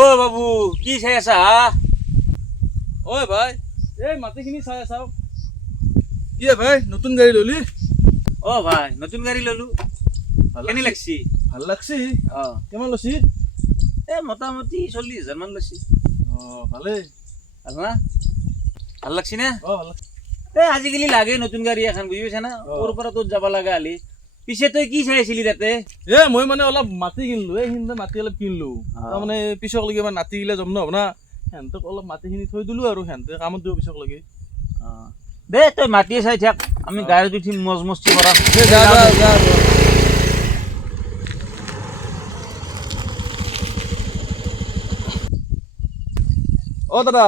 ও বাবু কি চাই আছা ঐ ভাই এই মাটিখিনি চাই চাও কি ভাই নতুন গাড়ী ললি ও ভাই নতুন গাড়ী ললো কেনে লাগছি ভাল লাগছি অ কিমান লৈছি এ মোটামুটি 40,000 মান লৈছি ভালেই ভাল না ভাল লাগছি না ভাল লাগছি এ আজিকালি লাগে নতুন গাড়ী এখন বুজি পাইছা না ওর পৰা তোৰ যাব লাগা আলি পিছে তই কি চাইছিলি তাতে মই মানে অলপ মাটি কিনলো এইখিনিতে মাটি অলপ কিনলো তাৰমানে পিছকলৈকে আমাৰ নাতি গিলা জন্ম হ'ব না সিহঁতক অলপ মাটিখিনি থৈ দিলো আৰু সিহঁতে কামত দিব পিছকলৈকে দে তই মাটি চাই থাক আমি গাড়ীত উঠি মজ মস্তি কৰা দাদা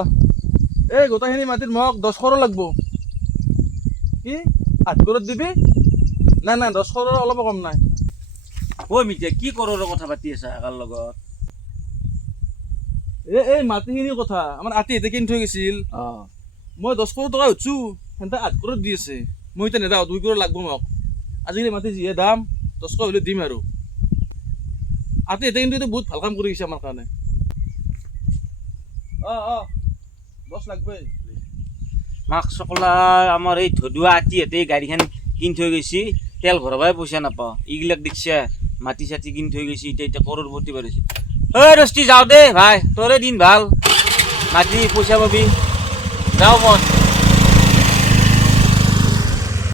এই গোটেইখিনি মাটিত মোক 10 কৰड़ লাগব কি 8 কৰড় দিবি নাই 10 কৰড়ৰ অলপ কম নাই ঐ মিতিয়া কি কৰৰ কথা পাতি আছা একাৰ লগত এই মাটিখিনিৰ কথা আমাৰ আতিহঁতে কিনি থৈ গৈছিল মই 10 কৰড় টকা উঠছো সিহঁতে 8 কৰড় দি আছে মই এতিয়া নেদাওঁ 2 কৰড় লাগব মোক আজিকালি মাটি যিহে দাম 10 টকা হ'লে দিম আৰু আতিহঁতে কিন্তু বহুত ভাল কাম কৰি গৈছে আমাৰ কাৰণে 10 লাগবই মাক চকলা আমাৰ এই ধদুৱা আতিহঁতে গাড়ীখন কিনি থৈ গৈছি তেল ভৰাবই পইচা নাপাওঁ এইগিলাক দেখিছা মাটি চাটি কিনি থৈ গৈছি এতিয়া কৰৰপতি বাঢ়িছে ঐ ৰস্তি যাওঁ দে ভাই তোৰে দিন ভাল মাটি পইচা পাবি যাওঁ মই